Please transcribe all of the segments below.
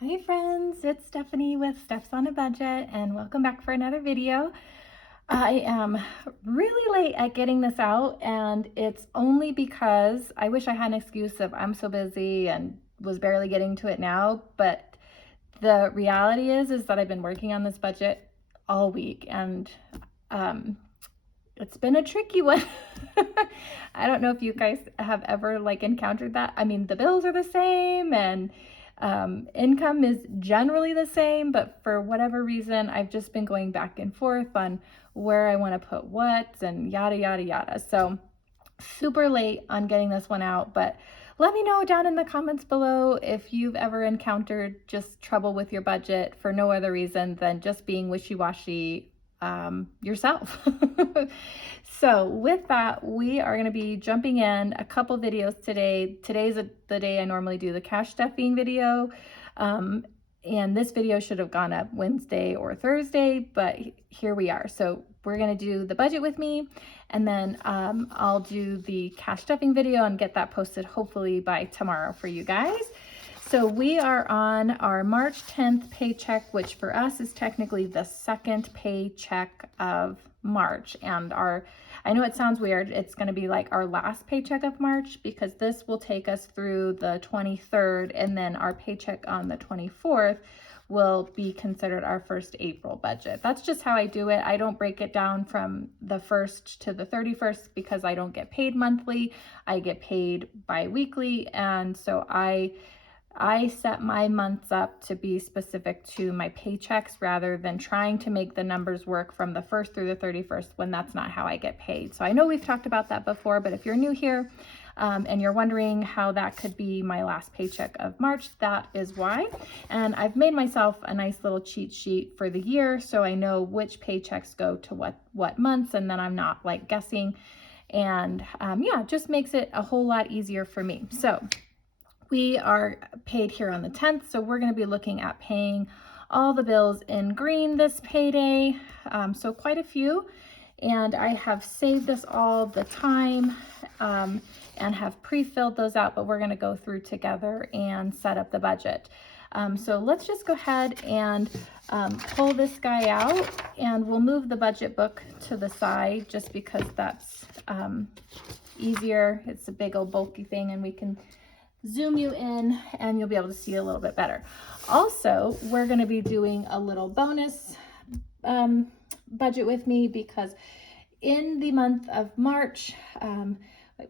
Hi friends, it's Stephanie with Steps on a Budget and welcome back for another video. I am really late at getting this out and it's only because I wish I had an excuse of I'm so busy and was barely getting to it now, but the reality is that I've been working on this budget all week and um, it's been a tricky one. I don't know if you guys have ever encountered that. I mean, the bills are the same and income is generally the same, but for whatever reason, I've just been going back and forth on where I want to put what and yada, yada, yada. So super late on getting this one out, but let me know down in the comments below if you've ever encountered just trouble with your budget for no other reason than just being wishy-washy yourself. So with that, we are going to be jumping in a couple videos today. Today's the day I normally do the cash stuffing video. And this video should have gone up Wednesday or Thursday, but here we are. So we're going to do the budget with me, and then I'll do the cash stuffing video and get that posted hopefully by tomorrow for you guys. So we are on our March 10th paycheck, which for us is technically the second paycheck of March. And I know it sounds weird, it's going to be like our last paycheck of March because this will take us through the 23rd, and then our paycheck on the 24th will be considered our first April budget. That's just how I do it. I don't break it down from the 1st to the 31st because I don't get paid monthly. I get paid bi-weekly, and so I set my months up to be specific to my paychecks rather than trying to make the numbers work from the 1st through the 31st when that's not how I get paid. So I know we've talked about that before, but if you're new here and you're wondering how that could be my last paycheck of March, that is why. And I've made myself a nice little cheat sheet for the year so I know which paychecks go to what months, and then I'm not like guessing. And yeah, just makes it a whole lot easier for me. So we are paid here on the 10th, so we're going to be looking at paying all the bills in green this payday, so quite a few. And I have saved this all the time and have pre-filled those out, but we're going to go through together and set up the budget. So let's just go ahead and pull this guy out, and we'll move the budget book to the side just because that's easier. It's a big old bulky thing, and we can zoom you in and you'll be able to see a little bit better. Also, we're going to be doing a little bonus budget with me because in the month of March,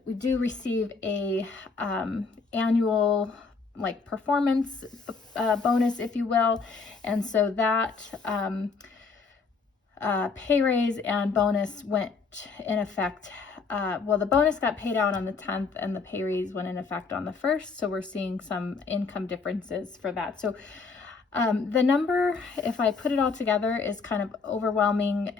we do receive a annual performance bonus, if you will. And so that pay raise and bonus went in effect. Well, the bonus got paid out on the 10th and the pay raise went in effect on the 1st. So we're seeing some income differences for that. So the number, if I put it all together, is kind of overwhelming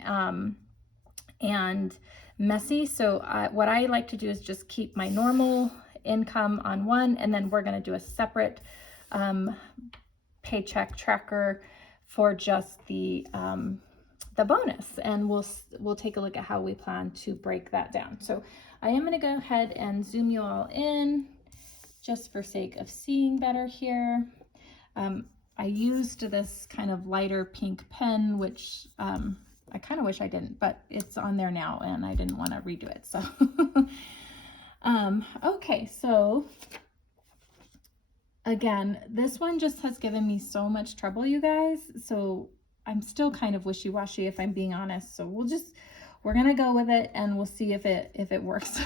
and messy. So what I like to do is just keep my normal income on one, and then we're going to do a separate paycheck tracker for just the bonus, and we'll take a look at how we plan to break that down. So I am going to go ahead and zoom you all in just for sake of seeing better here. I used this kind of lighter pink pen, which I kind of wish I didn't, but it's on there now and I didn't want to redo it. So okay, so again, this one just has given me so much trouble, you guys. So I'm still kind of wishy-washy if I'm being honest. So we're gonna go with it and we'll see if it works.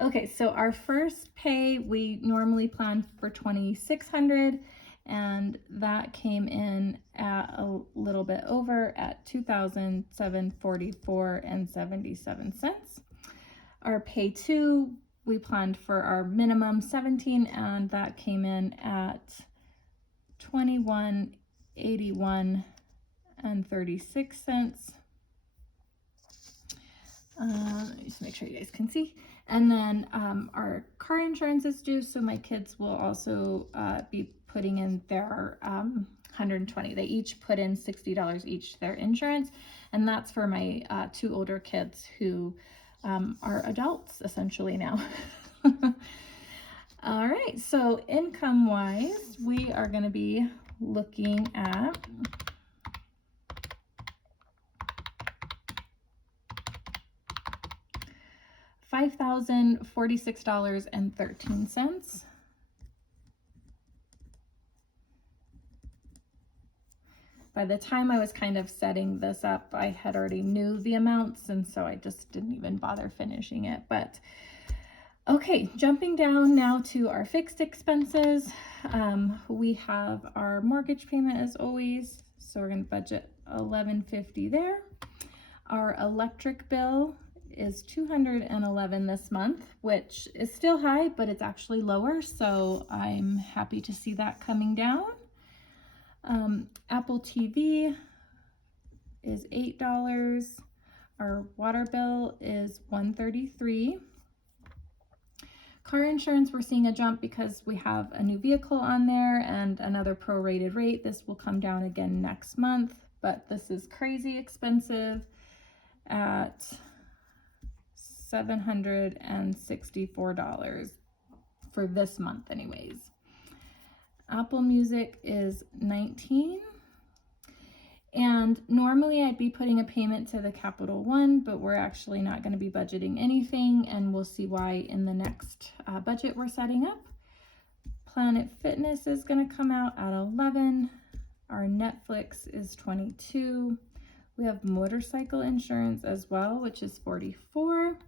Okay, so our first pay, we normally plan for $2,600, and that came in at a little bit over at $2,744.77. Our pay two, we planned for our minimum 17, and that came in at $21.81.36. Let me just make sure you guys can see. And then our car insurance is due, so my kids will also be putting in their $120. They each put in $60 each, their insurance, and that's for my two older kids who are adults essentially now. All right, so income-wise, we are going to be looking at $5,046.13. By the time I was kind of setting this up, I had already knew the amounts, and so I just didn't even bother finishing it. But okay, jumping down now to our fixed expenses. We have our mortgage payment as always, so we're going to budget $11.50 there. Our electric bill is $211 this month, which is still high, but it's actually lower, so I'm happy to see that coming down. Apple TV is $8. Our water bill is $133. Car insurance, we're seeing a jump because we have a new vehicle on there and another prorated rate. This will come down again next month, but this is crazy expensive at $764 for this month anyways. Apple Music is $19. And normally I'd be putting a payment to the Capital One, but we're actually not going to be budgeting anything, and we'll see why in the next budget we're setting up. Planet Fitness is going to come out at $11. Our Netflix is $22. We have motorcycle insurance as well, which is $44.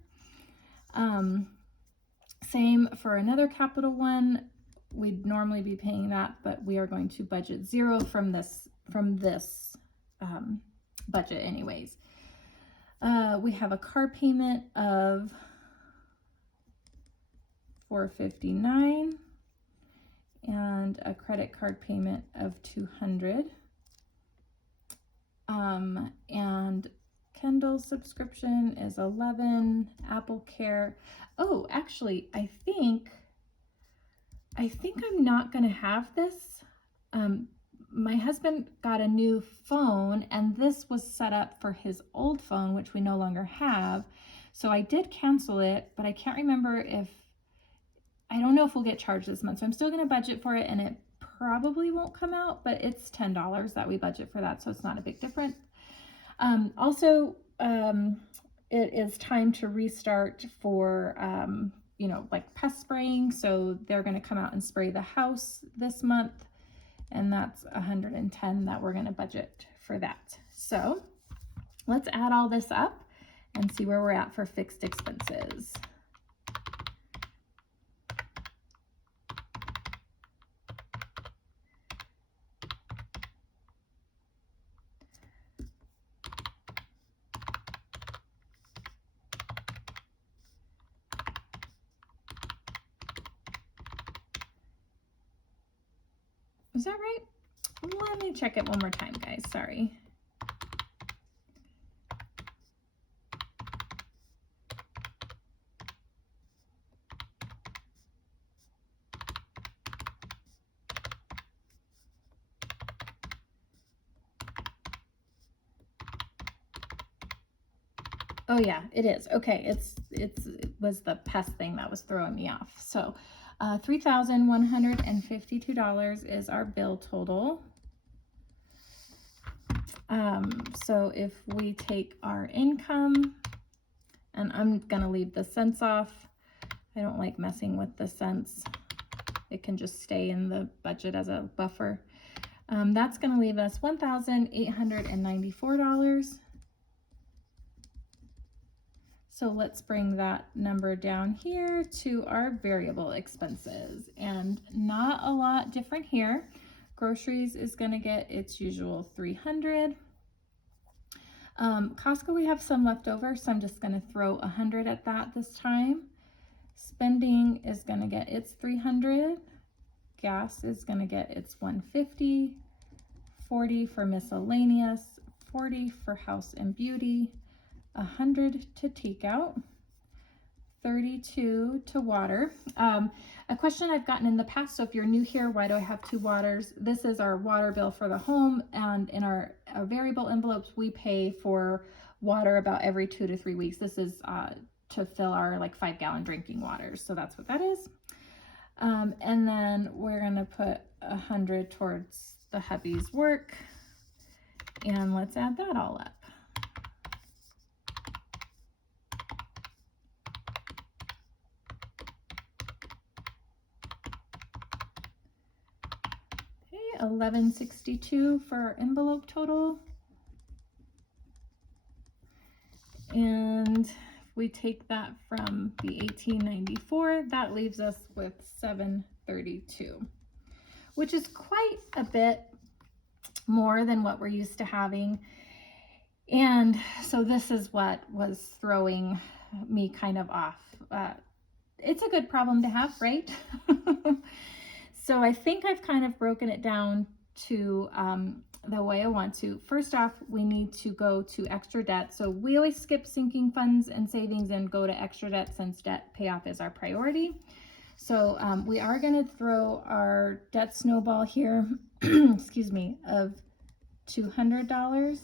Same for another Capital One. We'd normally be paying that, but we are going to budget $0 from this budget anyways. We have a car payment of $459 and a credit card payment of $200. And Kindle subscription is $11. Apple Care. Oh, actually, I think I'm not going to have this. My husband got a new phone, and this was set up for his old phone, which we no longer have. So I did cancel it, but I can't remember I don't know if we'll get charged this month. So I'm still going to budget for it, and it probably won't come out, but it's $10 that we budget for that, so it's not a big difference. It is time to restart for, like pest spraying. So they're going to come out and spray the house this month. And that's $110 that we're going to budget for that. So let's add all this up and see where we're at for fixed expenses. Is that right? Let me check it one more time, guys. Sorry. Oh yeah, it is. Okay, it was the pest thing that was throwing me off. So $3,152 is our bill total. So if we take our income, and I'm going to leave the cents off. I don't like messing with the cents. It can just stay in the budget as a buffer. That's going to leave us $1,894. So let's bring that number down here to our variable expenses, and not a lot different here. Groceries is going to get its usual $300. Costco, we have some left over, so I'm just going to throw $100 at that this time. Spending is going to get its $300. Gas is going to get its $150. $40 for miscellaneous, $40 for house and beauty, $100 to takeout, $32 to water. A question I've gotten in the past, so if you're new here, why do I have 2 waters? This is our water bill for the home, and in our variable envelopes, we pay for water about every 2 to 3 weeks. This is to fill our 5-gallon drinking water, so that's what that is. And then we're gonna put 100 towards the hubby's work. And let's add that all up. Okay, $11.62 for our envelope total. And if we take that from the $18.94, that leaves us with $7.32, which is quite a bit more than what we're used to having. And so this is what was throwing me kind of off. It's a good problem to have, right? So I think I've kind of broken it down to the way I want to. First off, we need to go to extra debt. So we always skip sinking funds and savings and go to extra debt since debt payoff is our priority. So we are going to throw our debt snowball here, excuse me, of $200.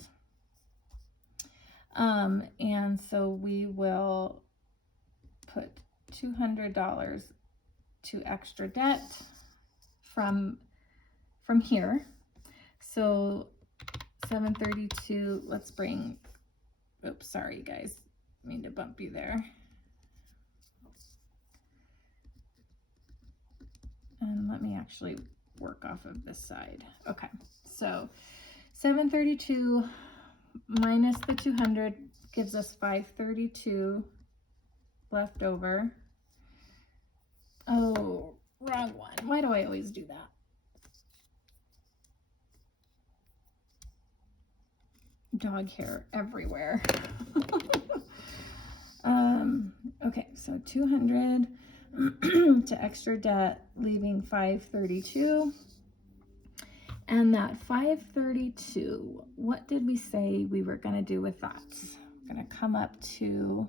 And so we will put $200 to extra debt from here. So 732, let's bring, oops, sorry guys, I mean to bump you there. And let me actually work off of this side. Okay, so 732 minus the 200 gives us 532 left over. Oh, wrong one. Why do I always do that? Dog hair everywhere. Okay, so 200 to extra debt, leaving 532. And that 532, what did we say we were going to do with that? We're going to come up to,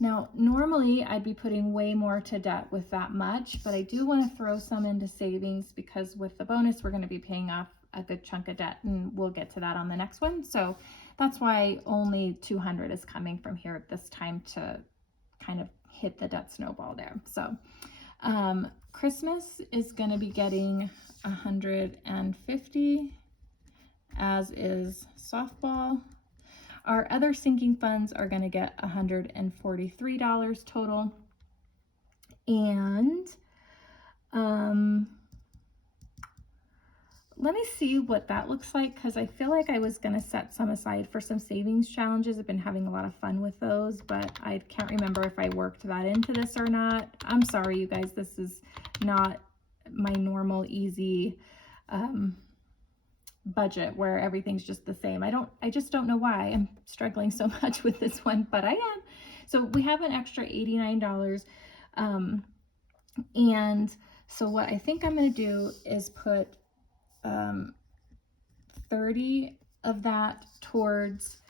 now normally I'd be putting way more to debt with that much, but I do want to throw some into savings because with the bonus we're going to be paying off a good chunk of debt, and we'll get to that on the next one. So that's why only 200 is coming from here at this time to kind of hit the debt snowball there. So Christmas is going to be getting 150, as is softball. Our other sinking funds are going to get $143 total. And let me see what that looks like, because I feel like I was going to set some aside for some savings challenges. I've been having a lot of fun with those, but I can't remember if I worked that into this or not. I'm sorry, you guys, this is not my normal easy budget where everything's just the same. I just don't know why I'm struggling so much with this one, but I am. So we have an extra $89. And so what I think I'm going to do is put 30 of that towards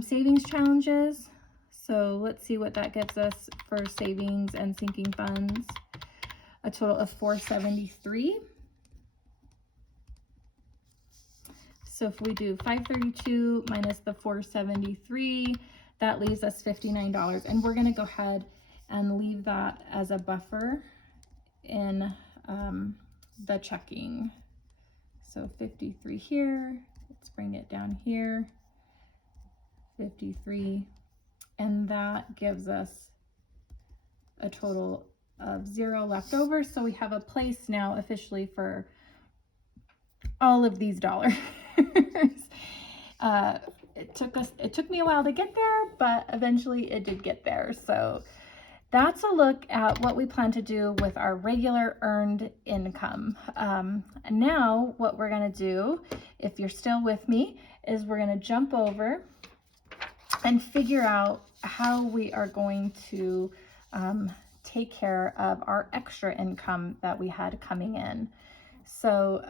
savings challenges. So let's see what that gives us for savings and sinking funds. A total of 473. So if we do 532 minus the 473, that leaves us $59. And we're going to go ahead and leave that as a buffer in the checking. So 53 here, let's bring it down here, 53, and that gives us a total of 0 left over. So we have a place now officially for all of these dollars. It took me a while to get there, but eventually it did get there. So that's a look at what we plan to do with our regular earned income. And now what we're going to do, if you're still with me, is we're going to jump over and figure out how we are going to take care of our extra income that we had coming in. So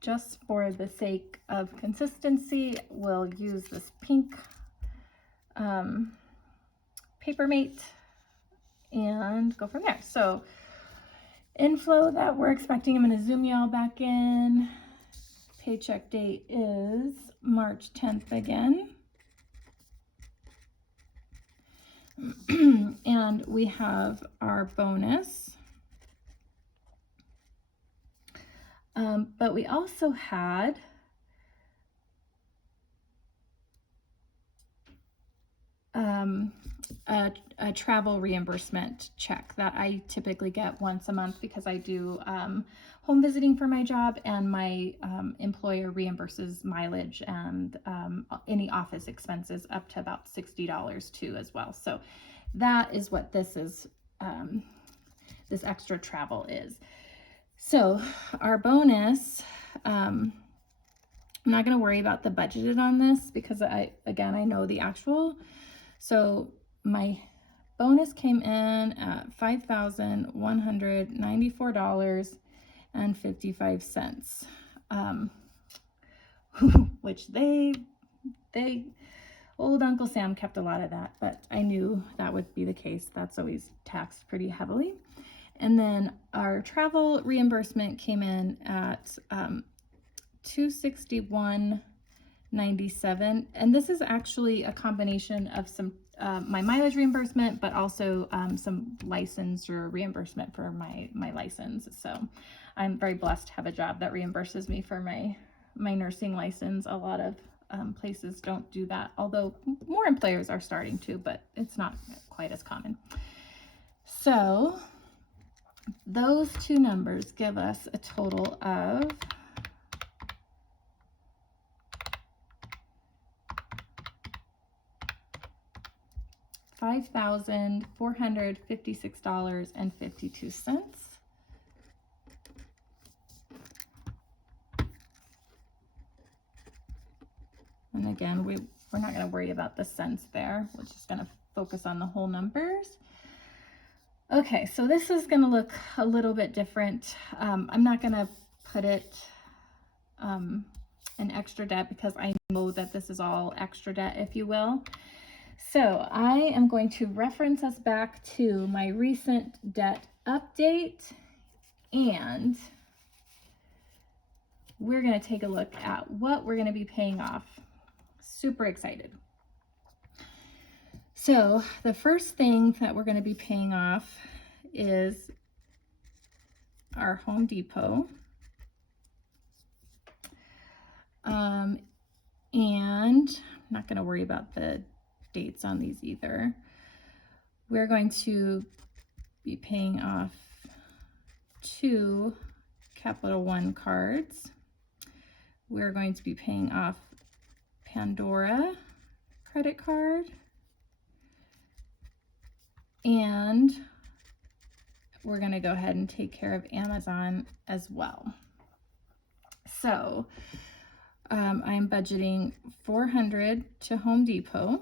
just for the sake of consistency, we'll use this pink Papermate and go from there. So inflow that we're expecting, I'm going to zoom you all back in. Paycheck date is March 10th again. And we have our bonus. But we also had a travel reimbursement check that I typically get once a month because I do home visiting for my job, and my employer reimburses mileage and any office expenses up to about $60 too as well. So that is what this is, this extra travel is. So our bonus, I'm not going to worry about the budgeted on this because I know the actual. So my bonus came in at $5,194.55, which they old Uncle Sam kept a lot of that, but I knew that would be the case. That's always taxed pretty heavily. And then our travel reimbursement came in at $261.97, and this is actually a combination of some my mileage reimbursement, but also some license or reimbursement for my license. So I'm very blessed to have a job that reimburses me for my nursing license. A lot of places don't do that, although more employers are starting to, but it's not quite as common. So those two numbers give us a total of $5,456.52. And again, we're not going to worry about the cents there. We're just going to focus on the whole numbers. Okay, so this is going to look a little bit different. I'm not going to put it in extra debt because I know that this is all extra debt, if you will. So I am going to reference us back to my recent debt update, and we're going to take a look at what we're going to be paying off. Super excited. So the first thing that we're going to be paying off is our Home Depot. And I'm not going to worry about the dates on these either. We're going to be paying off 2 Capital One cards. We're going to be paying off Pandora credit card, and we're going to go ahead and take care of Amazon as well. So I'm budgeting $400 to Home Depot,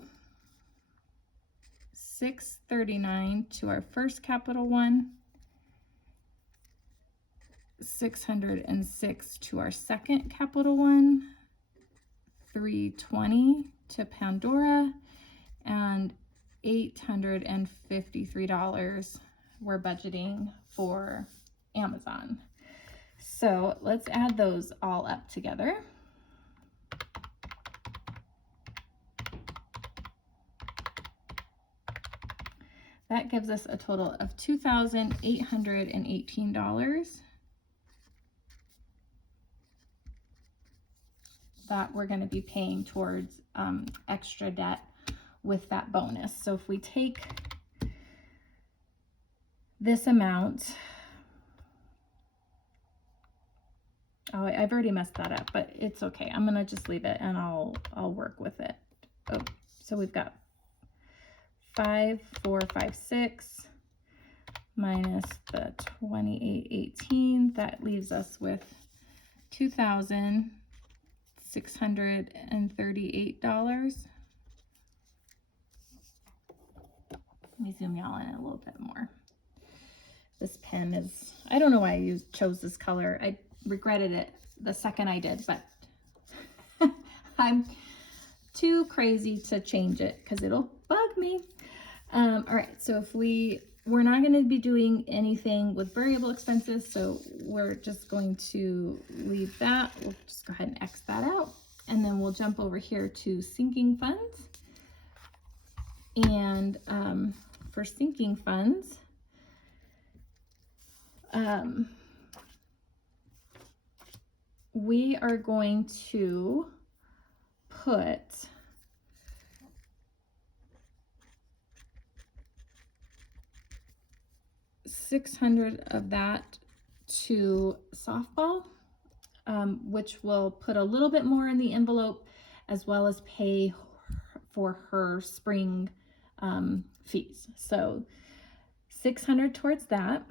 $639 to our first Capital One, $606 to our second Capital One, $320 to Pandora, and $853 we're budgeting for Amazon. So let's add those all up together. That gives us a total of $2,818 that we're going to be paying towards extra debt with that bonus. So if we take this amount, oh, I've already messed that up, but it's okay. I'm going to just leave it and I'll work with it. Oh, so we've got 5,456 minus the 2,818. That leaves us with $2,638. Let me zoom y'all in a little bit more. This pen is, I don't know why I chose this color. I regretted it the second I did, but I'm too crazy to change it because it'll bug me. All right, so if we're not going to be doing anything with variable expenses, so we're just going to leave that. We'll just go ahead and X that out, and then we'll jump over here to sinking funds. And for sinking funds, we are going to put $600 of that to softball, which will put a little bit more in the envelope, as well as pay for her spring fees. So $600 towards that.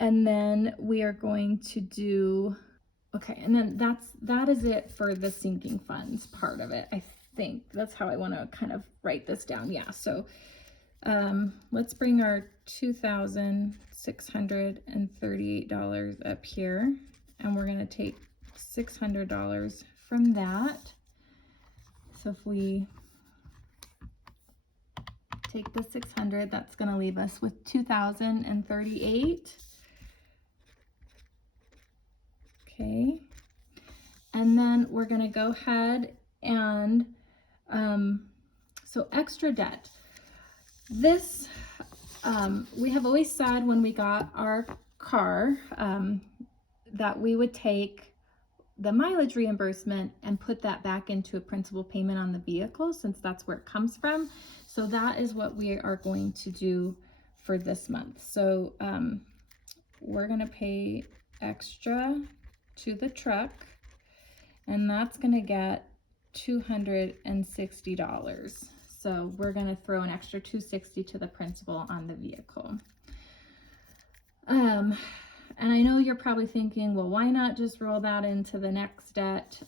And then we are going to do, okay, and then that is it for the sinking funds part of it. I think that's how I want to kind of write this down. Yeah, so let's bring our $2,638 up here, and we're going to take $600 from that. So if we take the 600, that's going to leave us with 2,038. Okay, and then we're going to go ahead and so extra debt. This we have always said when we got our car that we would take the mileage reimbursement and put that back into a principal payment on the vehicle, since that's where it comes from. So that is what we are going to do for this month. So we're going to pay extra to the truck, and that's going to get $260. So we're going to throw an extra $260 to the principal on the vehicle. And I know you're probably thinking, well, why not just roll that into the next debt,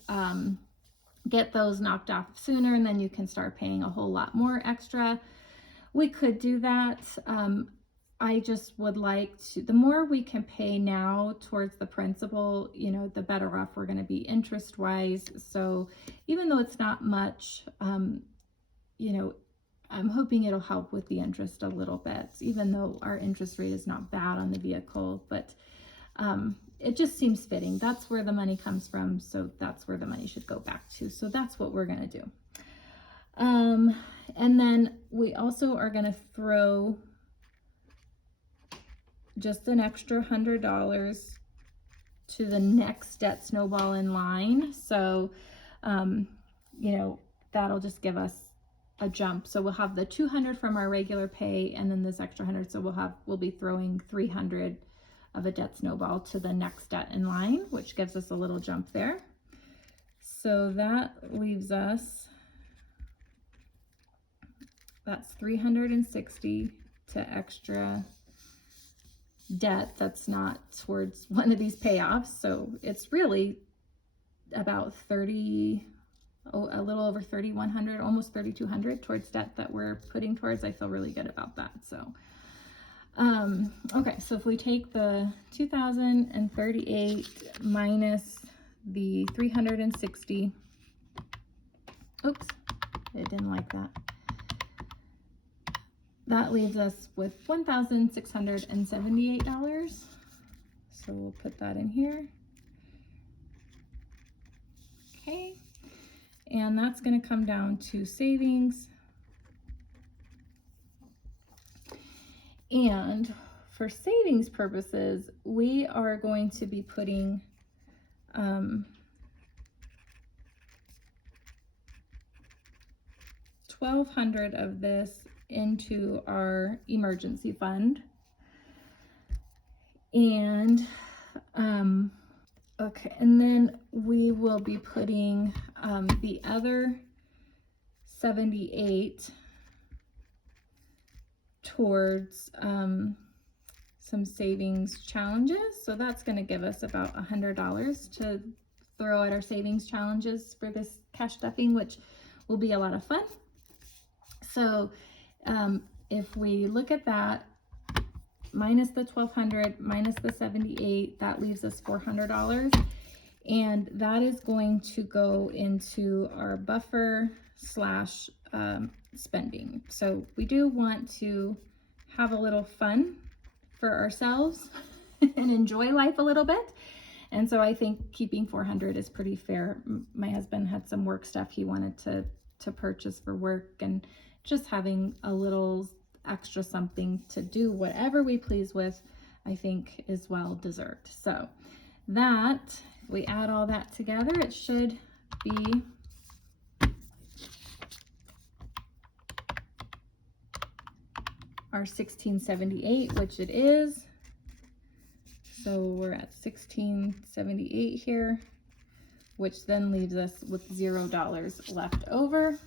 get those knocked off sooner, and then you can start paying a whole lot more extra. We could do that. I just would like to, the more we can pay now towards the principal, you know, the better off we're going to be interest wise. So even though it's not much, you know, I'm hoping it'll help with the interest a little bit, even though our interest rate is not bad on the vehicle, but it just seems fitting. That's where the money comes from, so that's where the money should go back to. So that's what we're going to do. And then we also are going to throw just an extra $100 to the next debt snowball in line. So, you know, that'll just give us a jump. So we'll have the 200 from our regular pay, and then this extra 100. So we'll be throwing 300 of a debt snowball to the next debt in line, which gives us a little jump there. So that leaves us, that's 360 to extra debt that's not towards one of these payoffs. So it's really about a little over 3,100, almost 3,200 towards debt that we're putting towards. I feel really good about that. So okay, so if we take the 2,038 minus the 360, oops, it didn't like that. That leaves us with $1,678. So we'll put that in here. Okay, and that's going to come down to savings. And for savings purposes, we are going to be putting $1,200 of this into our emergency fund. And okay, and then we will be putting the other 78 towards some savings challenges. So that's going to give us about $100 to throw at our savings challenges for this cash stuffing, which will be a lot of fun. So if we look at that, minus the 1,200, minus the 78, that leaves us $400. And that is going to go into our buffer slash spending. So we do want to have a little fun for ourselves and enjoy life a little bit. And so I think keeping 400 is pretty fair. My husband had some work stuff he wanted to purchase for work, and just having a little extra something to do whatever we please with, I think is well deserved. So that, if we add all that together, it should be our $16.78, which it is. So we're at $16.78 here, which then leaves us with $0 left over,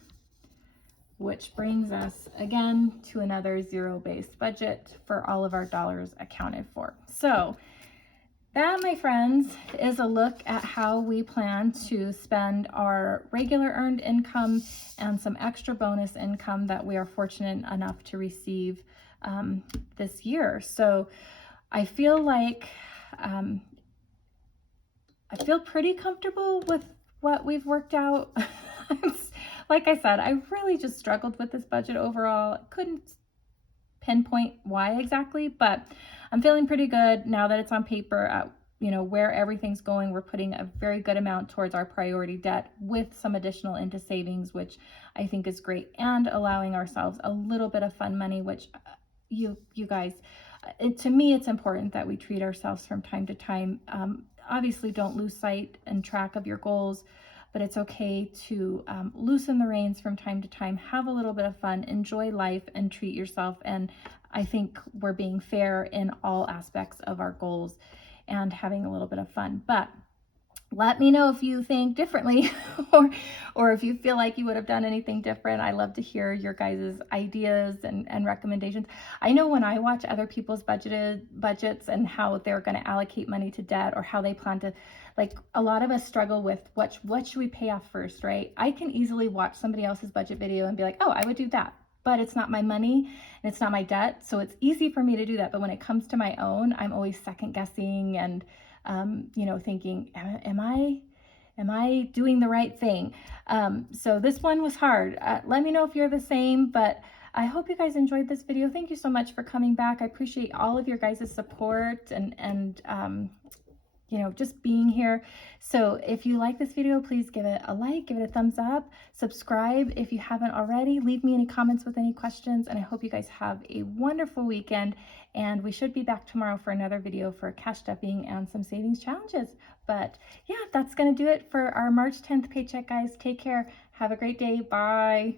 which brings us again to another zero-based budget for all of our dollars accounted for. So that, my friends, is a look at how we plan to spend our regular earned income and some extra bonus income that we are fortunate enough to receive this year. So I feel like I feel pretty comfortable with what we've worked out. Like I said, I really just struggled with this budget overall. Couldn't pinpoint why exactly, but I'm feeling pretty good now that it's on paper at, you know, where everything's going. We're putting a very good amount towards our priority debt with some additional into savings, which I think is great, and allowing ourselves a little bit of fun money, which you guys, to me, it's important that we treat ourselves from time to time. Obviously, don't lose sight and track of your goals, but it's okay to loosen the reins from time to time, have a little bit of fun, enjoy life, and treat yourself. And I think we're being fair in all aspects of our goals and having a little bit of fun. But let me know if you think differently or if you feel like you would have done anything different. I love to hear your guys' ideas and recommendations. I know when I watch other people's budgets and how they're going to allocate money to debt, or how they plan to, like, a lot of us struggle with what should we pay off first, right? I can easily watch somebody else's budget video and be like, oh, I would do that. But it's not my money and it's not my debt. So it's easy for me to do that. But when it comes to my own, I'm always second guessing and you know, thinking, am I doing the right thing? So this one was hard. Let me know if you're the same, but I hope you guys enjoyed this video. Thank you so much for coming back. I appreciate all of your guys' support and you know, just being here. So if you like this video, please give it a like, give it a thumbs up, subscribe if you haven't already, leave me any comments with any questions, and I hope you guys have a wonderful weekend, and we should be back tomorrow for another video for cash stepping and some savings challenges. But yeah, that's gonna do it for our March 10th paycheck, guys. Take care, have a great day, bye.